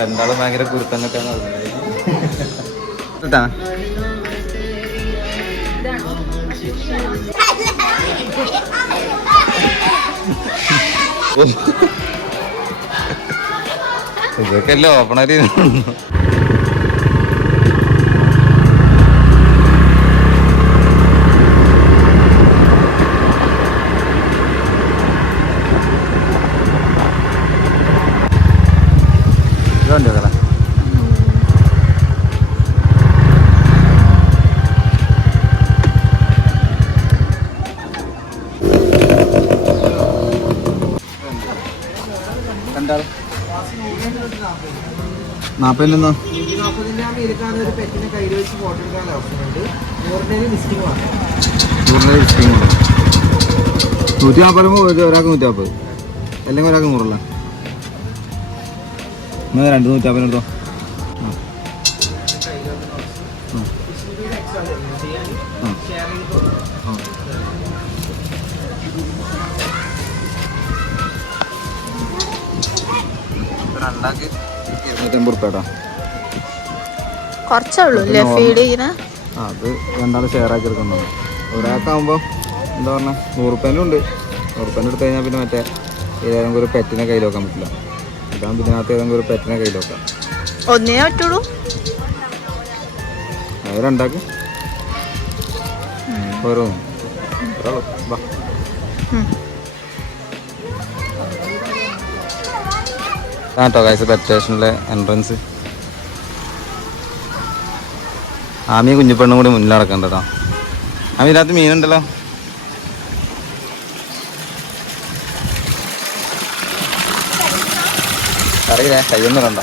രണ്ടാളും ഭയങ്കര കുരുത്തങ്ങട്ടാണ് കേട്ടാ. ഇതൊക്കെ അല്ലേ ഓപ്പണര്. ഇതുണ്ട് കട. നാപ്പതിലെന്നോ 140 ഒരാൾക്ക് 140 അല്ലെങ്കിൽ ഒരാൾക്ക് 100 2 150 എടുത്തോ. രണ്ടാൾക്ക് 250 ഉറുപ്പിക. കുറച്ചുള്ളൂ ഫീഡ് ചെയ്യുന്ന. അത് രണ്ടാളും ഷെയർ ആക്കി എടുക്കുന്നത്. ഒരാൾക്കാകുമ്പോൾ എന്താ പറഞ്ഞാൽ 100 ഉറുപ്പികനും ഉണ്ട്. 100 ഉറുപ്പികൻ്റെ എടുത്ത് കഴിഞ്ഞാൽ പിന്നെ മറ്റേ ഏതെങ്കിലും ഒരു പെറ്റിനെ കയ്യിൽ വെക്കാൻ പറ്റില്ല. ഇതാകുമ്പോൾ ഇതിനകത്ത് ഏതെങ്കിലും ഒരു പെറ്റിനെ കയ്യിൽ വെക്കാം. ഒന്നേ പറ്റുള്ളൂ. അത് രണ്ടാൾക്ക് ഓരോന്നും കേട്ടോ. കാഴ്ച പെറ്റ് സ്റ്റേഷനിലെ എൻട്രൻസ്. ആമി കുഞ്ഞിപ്പെണ്ണും കൂടി മുന്നിൽ നടക്കണ്ട കേട്ടോ. ആമി ഇതിനകത്ത് മീനുണ്ടല്ലോ. അറിയില്ലേ, കയ്യൊന്നും ഇടണ്ട.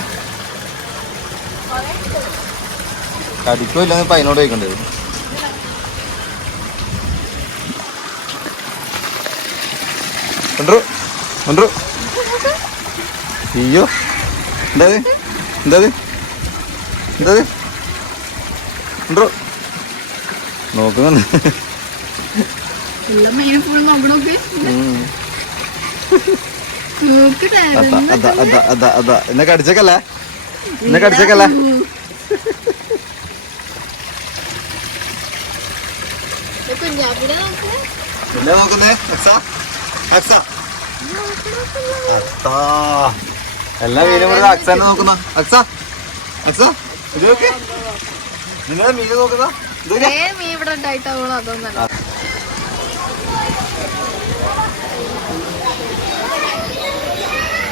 കടിക്കോ ഇല്ലെന്ന് ഇപ്പം അതിനോട് ചോദിക്കേണ്ടത്. കൊണ്ടു അയ്യോ, എന്താത് എന്താത് എന്താത് കൊണ്ടു നോക്കുന്നുണ്ട്. എന്നെ കടിച്ചേക്കല്ലേ, എന്നെ കടിച്ചേക്കല്ലേ. എന്നെ നോക്കുന്നേ എല്ലാ മീനും കൂടെ അക്സനെ നോക്കുന്ന. അക്സ അക്സ ഇത് നോക്ക്, നിങ്ങളെ മീന് നോക്കുന്ന.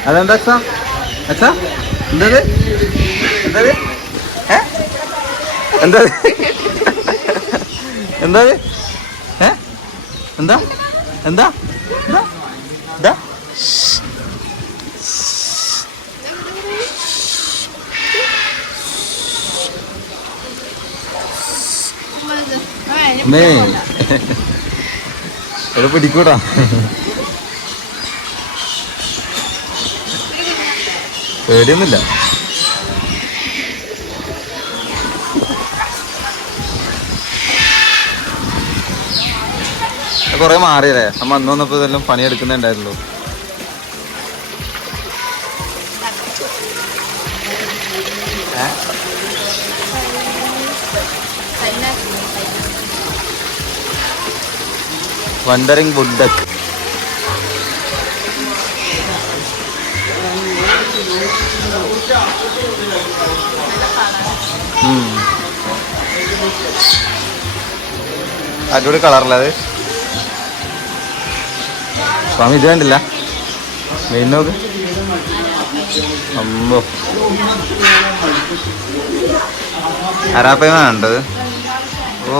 അതെന്താ അക്സ? അക്സ എന്തത് എന്തത് എന്താ എന്താ എന്താ എന്താ എന്താ ഇവിടെ പിടിക്കൂടാ. പേടിയൊന്നുമില്ല. കൊറേ മാറിയല്ലേ നമ്മ അന്ന് വന്നപ്പോ ഇതെല്ലാം പണിയെടുക്കുന്നുണ്ടായിരുന്നല്ലോ. Wondering would duck. അടിപൊളി കളറല്ലേ അത്. സ്വാമി ഇത് കണ്ടില്ല മെയിൻ നോക്ക്. അമ്പോ അരാപ്പയമാണുണ്ടത്. ഓ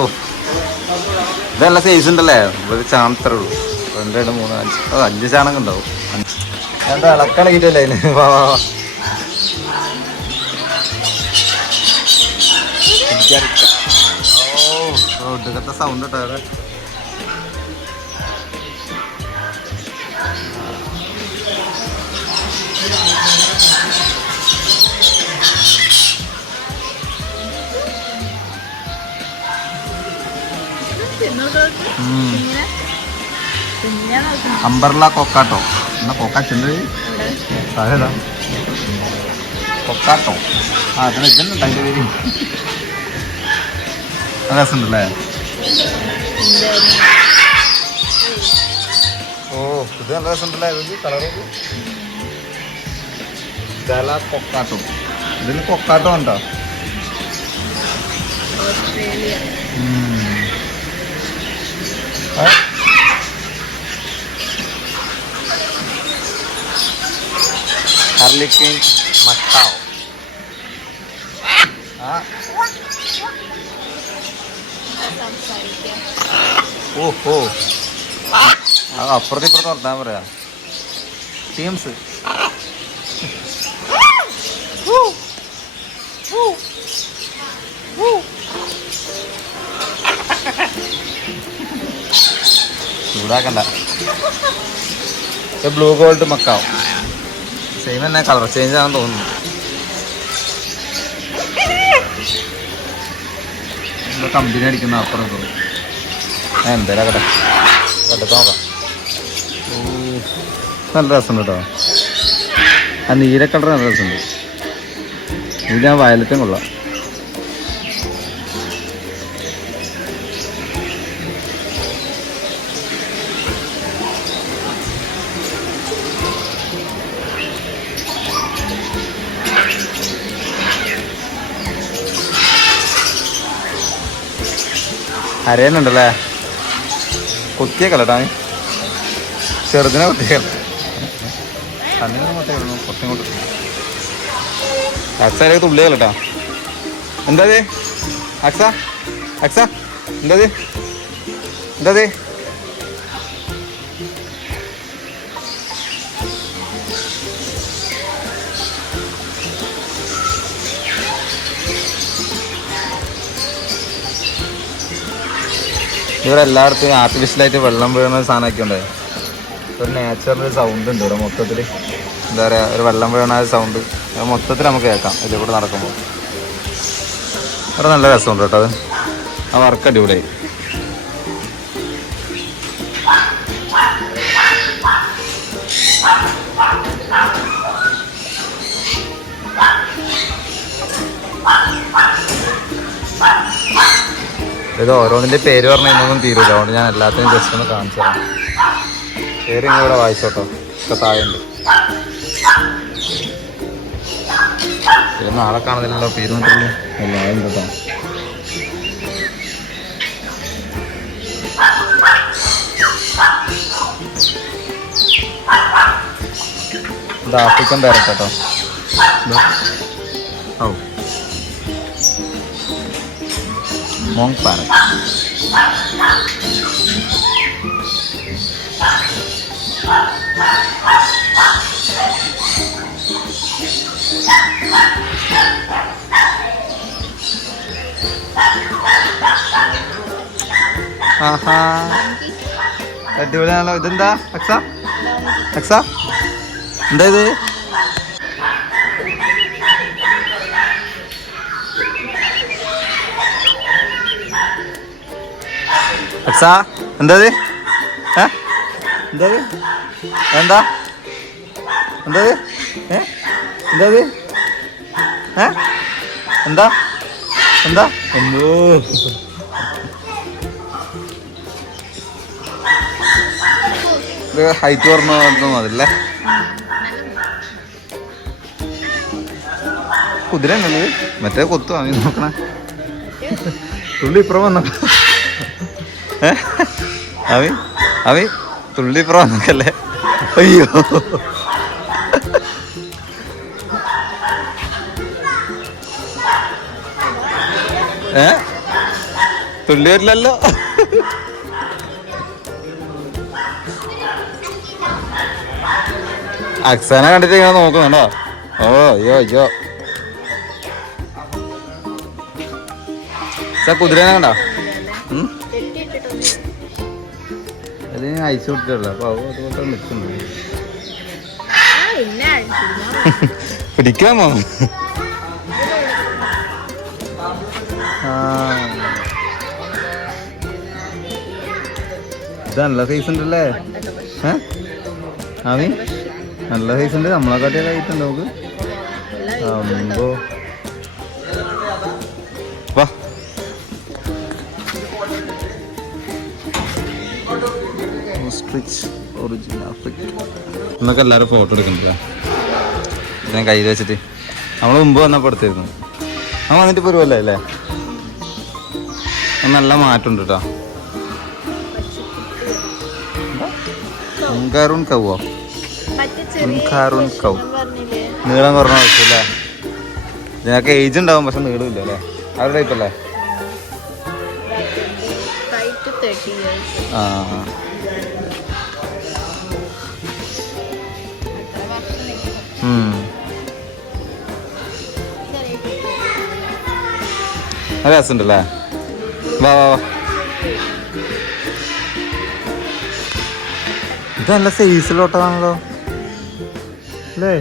ഇതല്ല സൈസ് ഉണ്ടല്ലേ. ഒരു ചാണത്രേ ഉള്ളൂ. 2 2 3 5 5 ചാണകം ഉണ്ടാവും. എന്താ ഇളക്കണക്കിട്ടല്ലേ അതിന്. ഓ ഇതൊക്കെ സൗണ്ട് കേട്ടോ അവിടെ. അംബർല കൊക്കാട്ടോ എന്നാ കൊക്കാച്ചുണ്ട്. അതേതാ കൊക്കാട്ടോ. ആ അതിന് ഇതുണ്ട് അതിൻ്റെ പേര്. രസമുണ്ടല്ലേ? ഓ ഇത് നല്ല രസമുണ്ടല്ലേ? കളറ് ജല കൊക്കാട്ടോ. ഇതിന് കൊക്കാട്ടോ ഉണ്ടോ? Harlequin macaw. ഓഹോ അത് അപ്പുറത്ത് ഇപ്പുറത്ത് നടത്താൻ പറയാ. ടീംസ് ചൂടാക്കണ്ട. ബ്ലൂ ഗോൾഡ് മക്കാവ് സെയിം തന്നെ, കളർ ചേഞ്ച് ആണെന്ന് തോന്നുന്നു. കമ്പനി അടിക്കുന്ന അപ്പുറം തോന്നും. എന്തായാലും കട്ടെ കണ്ടത്ത് നോക്കാം. നല്ല രസമുണ്ട് കേട്ടോ. ആ നീല കളർ നല്ല രസമുണ്ട്. ഇത് ഞാൻ വയലറ്റും കൊള്ളാം. അരയനുണ്ടല്ലേ? കുത്തിയേക്കല്ലട്ടാ, ചെറുതിനെ കുത്തിയേക്കല്ല. കണ്ണിന് മൊത്തം കുറച്ചിങ്ങോട്ട് അക്സയിലേക്ക് തുള്ളിയല്ലട്ടാ. എന്താ അക്സ അക്സ എന്താ എന്താ ഇവിടെ എല്ലായിടത്തും ആർട്ടിഫിഷ്യലായിട്ട് വെള്ളം വീഴുന്ന ഒരു സാധനമൊക്കെ ഉണ്ട്. ഒരു നാച്ചുറൽ സൗണ്ട് ഉണ്ട് ഇവിടെ മൊത്തത്തിൽ. എന്താ പറയുക, ഒരു വെള്ളം വീഴുന്ന സൗണ്ട് മൊത്തത്തിൽ നമുക്ക് കേൾക്കാം ഇതിൽ കൂടെ നടക്കുമ്പോൾ. അവിടെ നല്ല രസമുണ്ട് കേട്ടോ. അത് ആ വർക്ക് അടിപൊളിയായി. ഇത് ഓരോന്നിൻ്റെ പേര് പറഞ്ഞാൽ ഇന്നൊന്നും തീരില്ല. അതുകൊണ്ട് ഞാൻ എല്ലാത്തിനും ജസ്റ്റ് ഒന്ന് കാണിച്ചു തരാം. പേര് ഇങ്ങനെ വായിച്ചോട്ടോ, ഒക്കെ താഴെയുണ്ട്. ഇത് നാളെ കാണുന്നില്ലല്ലോ പേര് മാത്രമേ എല്ലാവരും കേട്ടോ. ഇത് ആഫ്രിക്കൻ പാരറ്റ് കേട്ടോ. ഓ മോങ് പാരറ്റ്. ആഹാ അടിപൊളിയാണല്ലോ. ഇതെന്താ അക്സ അക്സ എന്താ ഇത്? അക്സ എന്താ ഇത്? എന്താ എന്താ എന്താ എന്താ എന്താ എന്താ എന്തോ ഹൈറ്റ് പറഞ്ഞ മതില്ലേ? കുതിര ഉള്ളത് മറ്റേ കൊത്തു വാങ്ങി നോക്കണേ. തുള്ളി ഇപ്പുറം വന്നോ അവി അവി തുള്ളി ഇപ്പുറം വന്നല്ലേ? അയ്യോ തുള്ളി വരില്ലല്ലോ. അക്സാനെ കണ്ടിട്ട് ഇങ്ങനെ നോക്കുന്നുണ്ടോ? ഓ അയ്യോ അയ്യോ കുതിരേനെ കണ്ടോ? അതിന് ഐസ് കൊടുത്തിട്ടുള്ളു. അപ്പൊ അതുപോലെ നിൽക്കുന്നുണ്ട്. പിടിക്കാമോ? ഇത് നല്ല സൈസ് ഉണ്ടല്ലേ? ആവി നല്ല സൈസ് ഉണ്ട്. നമ്മളെക്കാട്ടിയ ഹൈറ്റ് ഉണ്ട്. നമുക്ക് അമ്പോ വാ എന്നൊക്കെ എല്ലാവരും ഫോട്ടോ എടുക്കണില്ല ഇതിനെ കയ്യിൽ വെച്ചിട്ട് നമ്മൾ മുമ്പ് വന്നപ്പോൾ എടുത്തിരുന്നു നമ്മൾ വന്നിട്ട് ഇപ്പോൾ ഒരു കൊല്ലം അല്ലേ നല്ല മാറ്റമുണ്ട് കേട്ടോ ഉങ്കാറൂൺ കവോ ഉങ്കാറൂൺ കവ് നീളം കുറഞ്ഞ ആവശ്യമല്ലേ ഇതിനൊക്കെ ഏജ് ഉണ്ടാവും പക്ഷെ നീളമില്ല അല്ലേ ആ ഒരു ടൈപ്പ് അല്ലേ ആ രസമുണ്ടല്ലേ വാ വാ വാ ഇത് നല്ല സൈസിലോട്ടതാണല്ലോ അല്ലേ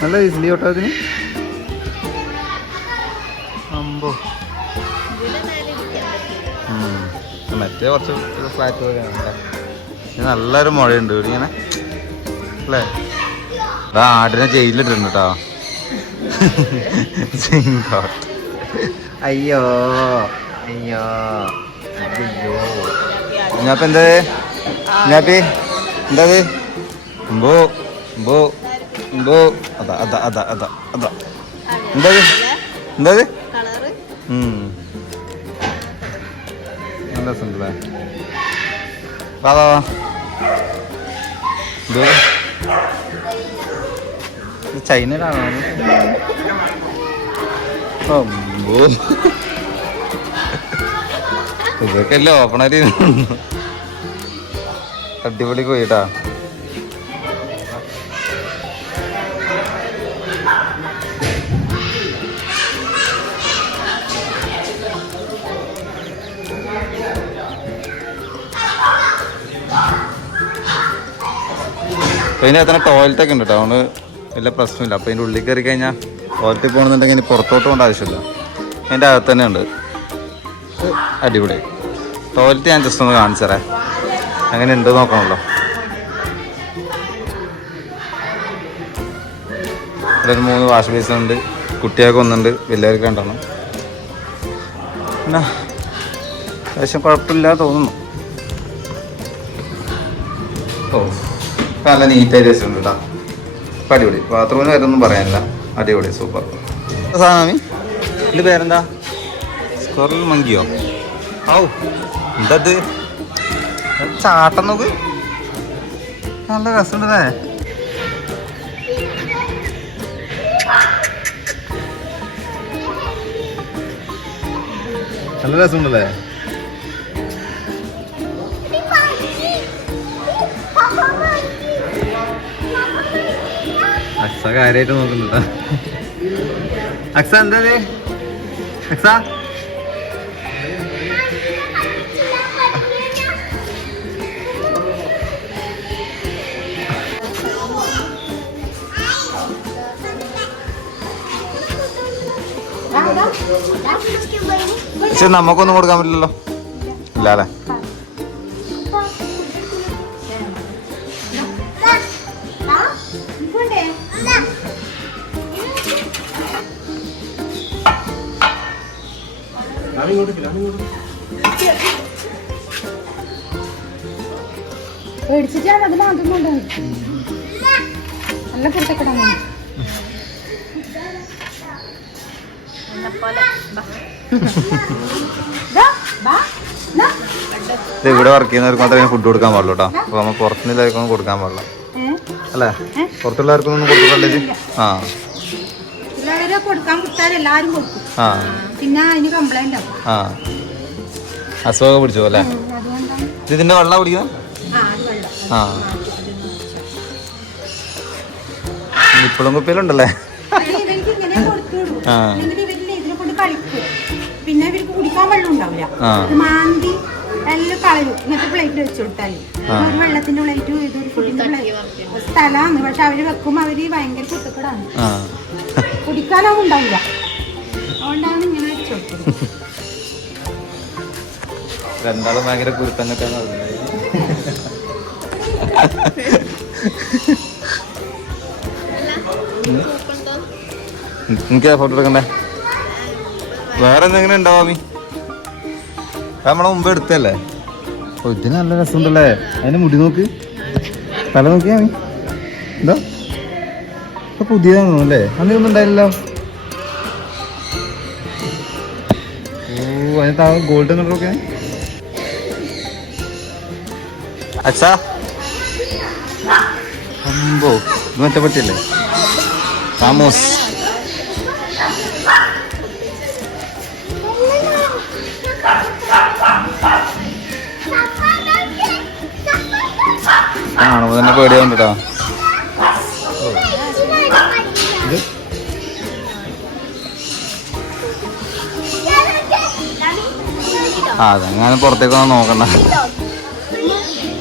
നല്ല സൈസിലി ഓട്ടോ ഇതിന് അമ്പോ മറ്റേ കുറച്ച് ഫ്ലാറ്റ് പോലെയാണ് ഇത് നല്ലൊരു മുഴയുണ്ട് ഇവിടെ ഇങ്ങനെ അല്ലേ അതാ ആടിനെ ജയിലിലിട്ടുണ്ട് കേട്ടോ അയ്യോ അയ്യോ അയ്യോ ഞാപ്പ എന്താ ഞാപ്പി എന്താ എമ്പോ എമ്പോ എമ്പോ അതാ അതാ അതാ അതാ അതാ എന്താ എന്താ നല്ല രസമുണ്ടല്ലേ വാ വാ വാ ചൈനയിലാണോ അമ്പോ ഇതൊക്കെ അല്ലേ ഓപ്പണായിട്ട് അടിപൊളി പോയിട്ടാ അപ്പോൾ ഇതിൻ്റെ അത്ര ടോയ്ലറ്റൊക്കെ ഉണ്ട് കേട്ടോ അതുകൊണ്ട് വലിയ പ്രശ്നമില്ല. അപ്പോൾ ഇതിൻ്റെ ഉള്ളിൽ കയറി കഴിഞ്ഞാൽ ടോയ്ലറ്റിൽ പോകണമെന്നുണ്ടെങ്കിൽ ഇനി പുറത്തോട്ട് പോകേണ്ട ആവശ്യമില്ല, അതിൻ്റെ അകത്ത് തന്നെ ഉണ്ട്. അടിപൊളി ടോയ്ലറ്റ് ഞാൻ ജസ്റ്റ് ഒന്ന് കാണിച്ചു തരാം, അങ്ങനെ ഉണ്ട് നോക്കണമല്ലോ. ഇവിടെ ഒരു 3 വാഷ് ബേസിൻ ഉണ്ട്, കുട്ടികൾക്ക് ഒന്നുണ്ട്, വലിയവർക്ക് രണ്ടെണ്ണം. പിന്നെ അത്യാവശ്യം കുഴപ്പമില്ല തോന്നുന്നു. ഓ നല്ല നീറ്റായിട്ട് വെച്ചിട്ടുണ്ട് കേട്ടോ, അപ്പം അടിപൊളി. ബാത്റൂമിന് കാര്യമൊന്നും പറയാനില്ല, അടിപൊളി സൂപ്പർ സാധനം. ഇതിൻ്റെ പേരെന്താ? സ്ക്വറൽ മങ്കിയോ? ഔ എന്തത് ചാട്ടം നോക്ക്, നല്ല രസമുണ്ടല്ലേ. നല്ല രസമുണ്ടല്ലേ. അക്സ കാര്യമായിട്ട് നോക്കുന്നുണ്ടോ? അക്സ എന്താ അക്സ? പക്ഷെ നമുക്കൊന്നും കൊടുക്കാൻ പറ്റില്ലല്ലോ, ഇല്ല അല്ലേ? പേടിച്ചിട്ടാണ് അത് മാറ്റുന്നുണ്ടോ? നല്ല കുട്ടക്കിടാൻ ഇവിടെ വർക്ക് ചെയ്യുന്നവർക്ക് മാത്രമേ ഫുഡ് കൊടുക്കാൻ പാടുള്ളൂ കേട്ടോ. അപ്പൊ നമ്മൾ പുറത്തുനിന്നൊന്നും കൊടുക്കാൻ പാടില്ല അല്ലേ? പുറത്തുള്ളവർക്കും ഒന്നും കൊടുക്കല്ലേ? ആ കൊടുക്കാൻ കൊടുത്താൽ എല്ലാരും കൊടുക്കും. ആ പിന്നെ അതിന് കംപ്ലൈന്റ് ആവും. ആ അസുഖം പിടിച്ചോ അല്ലേ? ഇതിന്റെ വെള്ളം കുടിക്കുന്ന? ആ ഇപ്പോഴും കുപ്പിയിലുണ്ടല്ലേ? ആ ഇതിനെ കൊണ്ട് കളിക്കും, പിന്നെ ഇവർക്ക് കുടിക്കാൻ വെള്ളം ഉണ്ടാവില്ല. മാന്തി എല്ലാം കളയും. ഇങ്ങനത്തെ പ്ലേറ്റ് വെച്ച് കൊടുത്താല് ഒരു വെള്ളത്തിന്റെ പ്ലേറ്റും ഇതൊരു ഫുഡിന്റെ സ്ഥലമാണ്. പക്ഷെ അവര് വെക്കുമ്പോ അവര് ഭയങ്കര കുട്ടക്കടാണ്, കുടിക്കാനൊന്നും ഉണ്ടാവില്ല. അതുകൊണ്ടാണ് ഇങ്ങനെ വെച്ച് കൊടുക്കുന്നത്. രണ്ടാളും ഭയങ്കര കുരുത്തങ്ങട്ടാണ്. എനിക്ക് ഫോട്ടോ എടുക്കണ്ടേ? വേറെ എന്തെങ്കിലും ഉണ്ടാവാമി? നമ്മളെ മുമ്പ് എടുത്തല്ലേ? ഓ ഇതിന് നല്ല രസമുണ്ടല്ലേ? അതിന് മുടി നോക്ക്, തല നോക്കിയാ മീ. എന്താ ഇപ്പൊ പുതിയതാന്ന് തോന്നുന്നല്ലേ? അങ്ങനെയൊന്നും ഉണ്ടായില്ലല്ലോ. ഓ അതിന് ഗോൾഡൻ കളറൊക്കെ. അച്ഛാ അമ്പോ ഇത് മറ്റേ പറ്റിയല്ലേ? താമോസ്. കാണുമ്പോ തന്നെ പേടിയാവുണ്ട് കേട്ടോ. ആ അതെങ്ങനെ പുറത്തേക്കൊന്നും നോക്കണ്ട.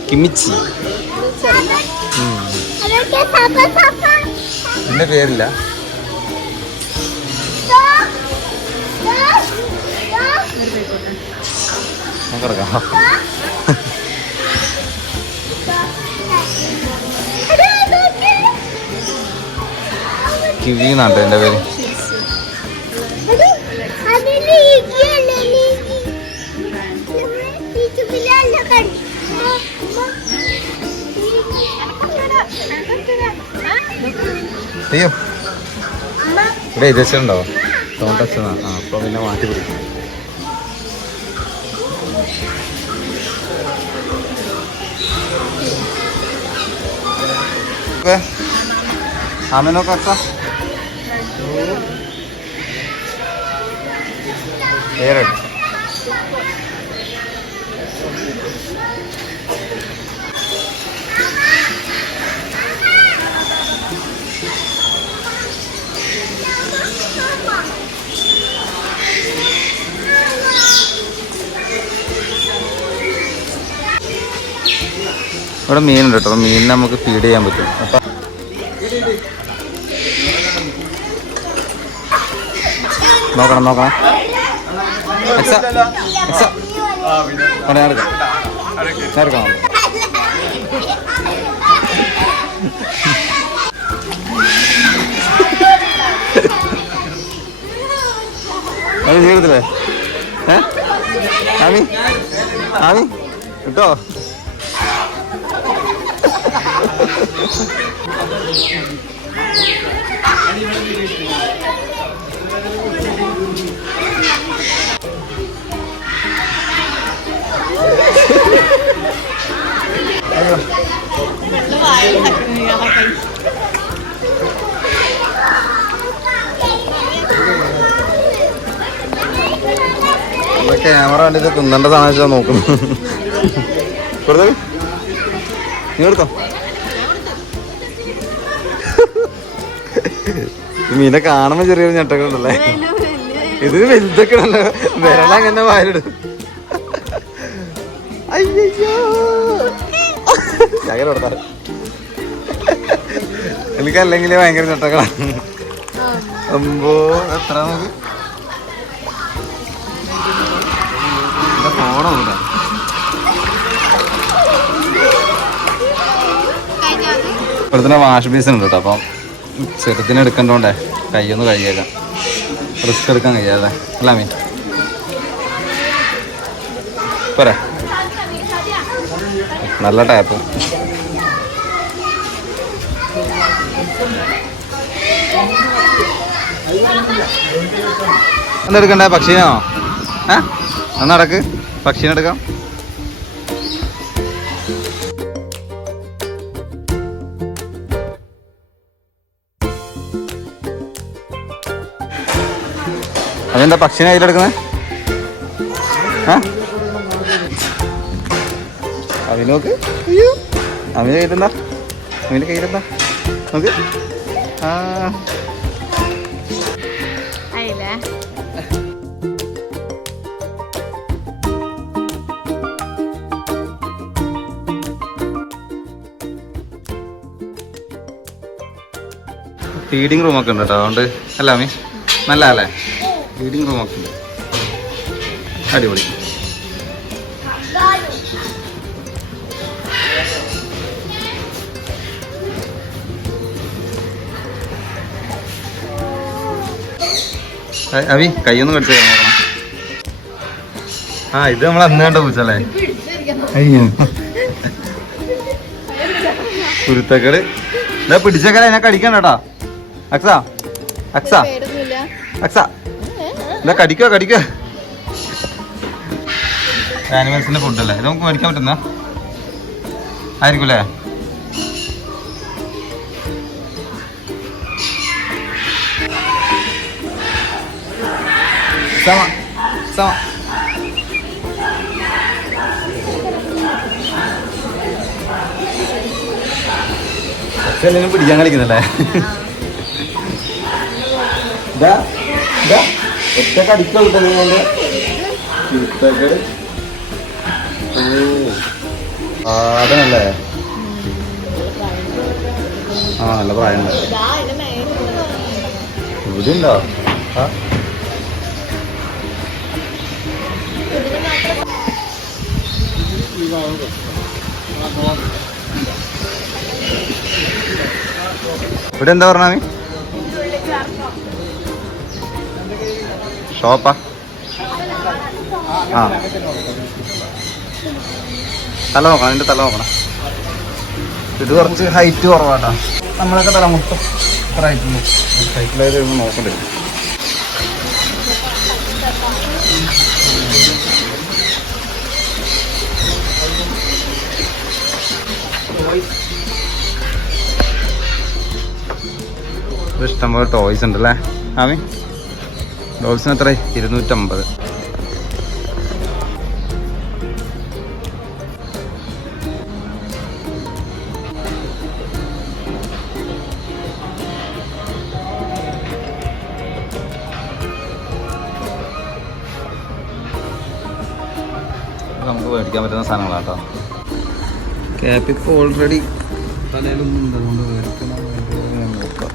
കിമിച്ചി എന്റെ പേരില്ല. കിടക്കാം. കിവി എന്നാട്ടോ എൻ്റെ പേര്. അയ്യോ ഇവിടെ എഴുതിച്ചുണ്ടോ? തോട്ടച്ചതാ. ആ അപ്പൊ പിന്നെ മാറ്റി പിടിക്കും. ആമേനോ കച്ച ഏറെടുത്ത് ഇവിടെ മീനുണ്ട് കേട്ടോ. മീനിനെ നമുക്ക് ഫീഡ് ചെയ്യാൻ പറ്റും. അപ്പം നോക്കണം നോക്കണം. എടുക്കാം. അത് ചെയ്തില്ലേ? ആമി ആമി കിട്ടോ? ക്യാമറ കണ്ടിട്ട് തിന്നേണ്ട സാധനം വെച്ചാൽ നോക്കുന്നു. കൊടുത്തേ നീ എടുത്തോ. മീനെ കാണുമ്പോ ചെറിയൊരു ഞെട്ടൊക്കെ ഉണ്ടല്ലേ? ഇതിന് വലുതൊക്കെ ഉണ്ടല്ലോ. വിരളങ്ങനെ വായിലിടും. അയ്യോ അങ്ങനെ കൊടുത്താ എനിക്കല്ലെങ്കിൽ ഭയങ്കര ഞെട്ടങ്ങളാണ്. അമ്പോ എത്ര നോക്ക് ഫോണൊന്നുമില്ല. ഇപ്പോഴത്തെ വാഷ് ബേസിൻ ഉണ്ട് കേട്ടോ. അപ്പം ചെറുതിനെ എടുക്കണ്ടോണ്ടേ കൈയൊന്ന് കഴിയേക്കാം. റിസ്ക് എടുക്കാൻ കഴിയാതെ അല്ല മീൻ പോരാ. നല്ല ടാപ്പും എന്തെടുക്കണ്ടേ? പക്ഷീനോ? നടക്ക് പക്ഷീനെടുക്കാം. അതെന്താ പക്ഷീനെ കയ്യിലെടുക്കുന്നത്? അവന് നോക്ക്. അയ്യോ അവന് കയ്യിലെന്താ? അവൻ്റെ കയ്യിലെന്താ നോക്ക്. ഫീഡിങ് റൂമൊക്കെ ഉണ്ട് കേട്ടോ. അതുകൊണ്ട് അല്ല മീ നല്ല അല്ലേ? ഫീഡിങ് റൂമൊക്കെ ഉണ്ട്. അടിപൊളി. അവി കൈയൊന്നും കടിച്ചു നോക്കണം. ആ ഇത് നമ്മൾ അന്ന് കണ്ട പൂച്ചല്ലേ? അയ്യോ കുരുത്തക്കട് ഇതാ പിടിച്ചേക്കല എന്നെ കടിക്കണ്ടട്ടാ. അക്സ അക്സ അക്സ ഇതാ കടിക്കോ. ആനിമൽസിന്റെ ഫുഡല്ലേ ഇത് നമുക്ക് മേടിക്കാൻ പറ്റുന്ന ആയിരിക്കൂലേ? എല്ലാം പിടിക്കാൻ കളിക്കുന്നല്ലേ? ഒറ്റ കടിക്ക കിട്ടുന്നതിന്റെ അതനല്ലേ? ആ നല്ല പ്രായമുണ്ട്. ഇവിടെ ഉണ്ടോ? ഇവിടെ എന്താ പറഞ്ഞ ഷോപ്പാ? ആ തല നോക്കണം, എൻ്റെ തല നോക്കണം. ഇത് കുറച്ച് ഹൈറ്റ് കുറവാട്ടാ. നമ്മളൊക്കെ തല മൊത്തം ഇത്ര ഹൈറ്റുള്ളൂ. ഹൈറ്റിലായത് നോക്കണ്ടേ? ഇഷ്ടംപോലെ ടോയ്സ് ഉണ്ടല്ലേ ആമി? ഡോൾസിന് എത്ര? 250. നമുക്ക് മേടിക്കാൻ പറ്റുന്ന സാധനങ്ങളാട്ടോ. ക്യാപ്പിക്ക് ഓൾറെഡി തലയിലൊന്നും ഉണ്ട്, അതുകൊണ്ട് മേടിക്കണം. നോക്കാം.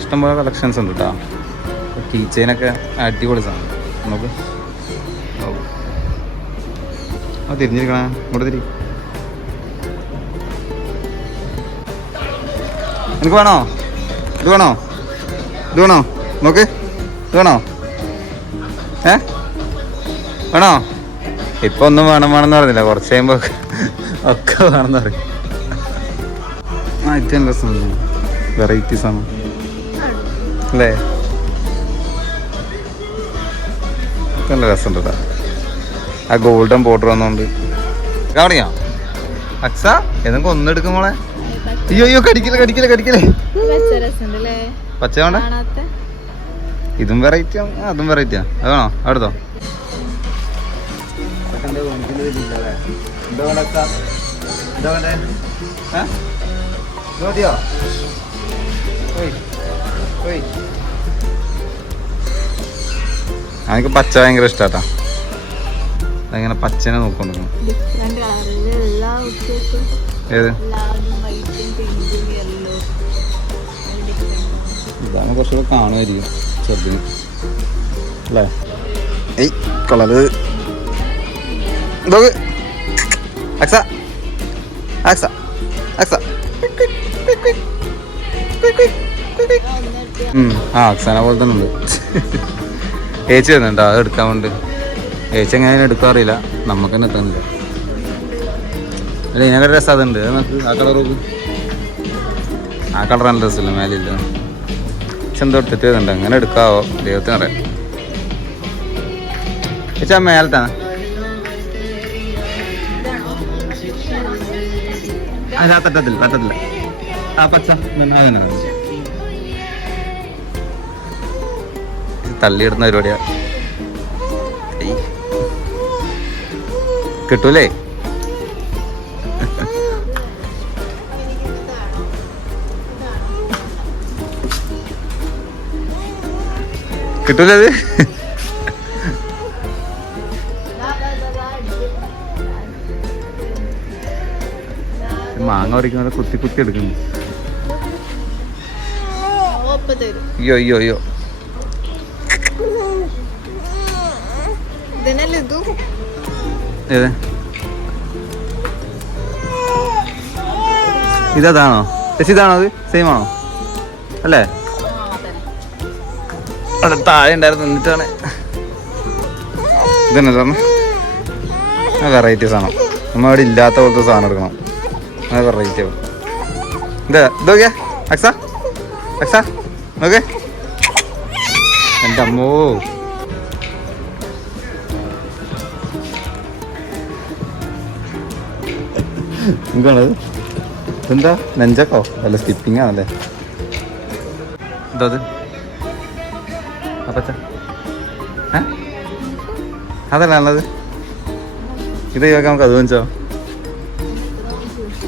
ഇഷ്ടംപോലെ കളക്ഷൻസ് ഉണ്ട് കേട്ടോ. കീ ചെയിനൊക്കെ അടിപൊളി സാധനം. നമുക്ക് ആ തിരിഞ്ഞിരിക്കണേ, ഇങ്ങോട്ട് തിരി. എനിക്ക് വേണോ? ഇത് വേണോ? ഇത് വേണോ? നോക്ക്, ഇത് വേണോ? വേണോ? ഇപ്പൊ ഒന്നും വേണമെന്ന് പറഞ്ഞില്ല, കുറച്ച് കഴിയുമ്പോ ഒക്കെ വേണമെന്ന് പറയും. ആ ഇത് നല്ല രസമാണ്, വെറൈറ്റീസ് ആണ് അല്ലേ? നല്ല രസമുണ്ട് കേട്ടോ. ആ ഗോൾഡൻ ബോർഡർ വന്നോണ്ട് കാണിയാ. അക്സ ഏതെങ്കിലും ഒന്നെടുക്കും മോളെ. അയ്യോ കടിക്കലേ. പച്ച വേണ്ട? ഇതും വെറൈറ്റിയാ, അതും വെറൈറ്റിയാ. അത് വേണോ? അവിടുത്തോ? എനിക്ക് പച്ച ഭയങ്കര ഇഷ്ടാട്ടാ. അങ്ങനെ പച്ചനെ നോക്കുന്നു. ഏത് ഇതാണ് കുറച്ചുകൂടെ കാണുമായിരിക്കും ചെറുതിന് അല്ലേ? ഏയ് കളറ് അക്സ അക്സ അക്സ ആ അക്സനെ പോലെ തന്നെ ഉണ്ട്. ഏച്ചി വരുന്നുണ്ടോ അത് എടുക്കാൻ വേണ്ടി? ഏച്ചി എങ്ങനെ എടുക്കാൻ അറിയില്ല, നമുക്ക് തന്നെ എത്തുന്നില്ല. അല്ല ഇതിനൊക്കെ രസം അതുണ്ട്. നമുക്ക് ആ കളർ നോക്ക്, ആ കളർ നല്ല രസമില്ല, മേലില്ല. പക്ഷെ എന്തോ എടുത്തിട്ട് വരുന്നുണ്ട്, എങ്ങനെ എടുക്കാവോ ദൈവത്തിന് അറിയാം. ചേച്ചാ മേലത്താണ് അതിനാ തട്ടത്തില്ല. ആ പച്ച അങ്ങനെ തള്ളിയിടുന്ന പരിപാടിയാ. കിട്ടൂലേ? കിട്ടൂലേ അത്? മാങ്ങ പറിക്കുന്ന കുത്തി എടുക്കുന്നു. അയ്യോ ഇതാണോ? ചേച്ചി ഇതാണോ അത്? സെയിം ആണോ അല്ലേ? അവിടെ താഴെ ഉണ്ടായിരുന്നു എന്നിട്ടാണ് ഇതന്നെ സാറിന് വെറൈറ്റി സാധനം. നമ്മൾ അവിടെ ഇല്ലാത്ത പോലത്തെ സാധനം എടുക്കണം. അത് വെറൈറ്റി ആവും. ഇതൊക്കെ അക്സ അക്സ നോക്കേ എൻ്റെ അമ്മോ. എന്താണത്? എന്താ നെഞ്ചക്കോ അല്ല സ്കിപ്പിംഗ് ആണല്ലേ? എന്താ അത്? അപ്പച്ച അതല്ല നല്ലത്. ഇത് ഒഴിവാക്കാൻ നമുക്ക് അത് വെച്ചോ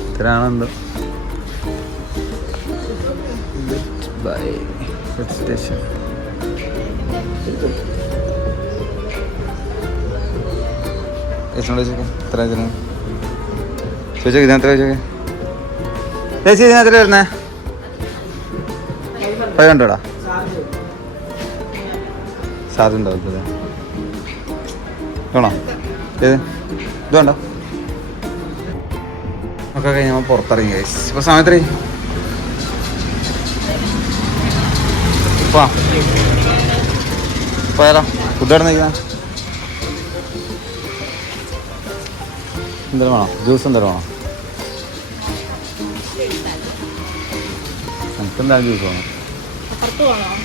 ഇത്തരാണെന്തോ. സ്റ്റേഷൻ എത്ര ചോദിച്ചോ ഇതിനകത്ത് ചോദിച്ചോക്കെ ചേച്ചി ഇതിനകത്ത് വരുന്നേ 500 സാധനം ഉണ്ടാവും വേണോ? ഏത് ഇത് വേണ്ടോ? ഒക്കെ കഴിഞ്ഞ് നമ്മൾ പുറത്തിറങ്ങി ഗൈസ്. ഇപ്പോൾ സമയത്ത് പോയാലോ? ഫുഡ് എവിടെ നിൽക്കുന്ന എന്തെങ്കിലും വേണോ? ജ്യൂസ് എന്തെങ്കിലും വേണോ? എനിക്കെന്തായാലും ജ്യൂസ് വേണം.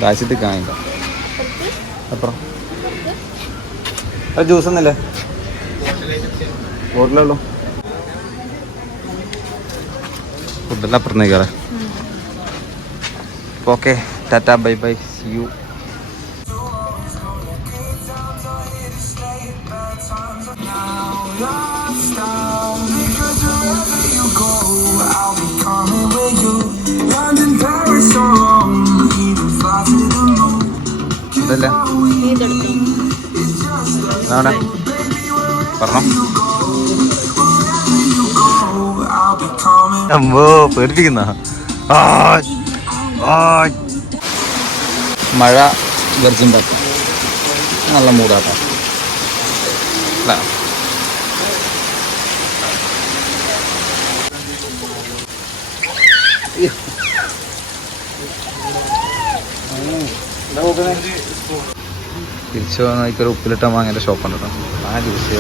ദാശത്ത് കാണില്ല അപ്പുറം അത് ജ്യൂസ് ഒന്നുമില്ലേ? ബോട്ടിലുള്ളൂ. ഫുഡെല്ലാം അപ്പുറത്ത് നിൽക്കാറേ. ഓക്കെ ടാറ്റ ബൈ ബൈ സി യു. ഇതല്ലേ അവിടെ പറഞ്ഞോ. അമ്പോ പേടിപ്പിക്കുന്ന മഴ വെർജിൻ ബാക്ക് നല്ല മൂടാട്ടോ അല്ലേ? തിരിച്ചു പോകുന്ന ഒരു ഉപ്പിലിട്ട മാങ്ങേൻ്റെ ഷോപ്പുണ്ട് കേട്ടോ. ആ ജ്യൂസ്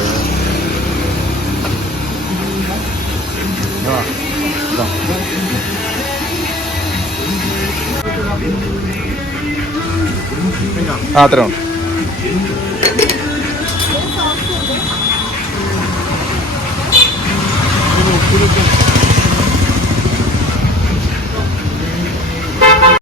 അത്രേ ഉണ്ട്.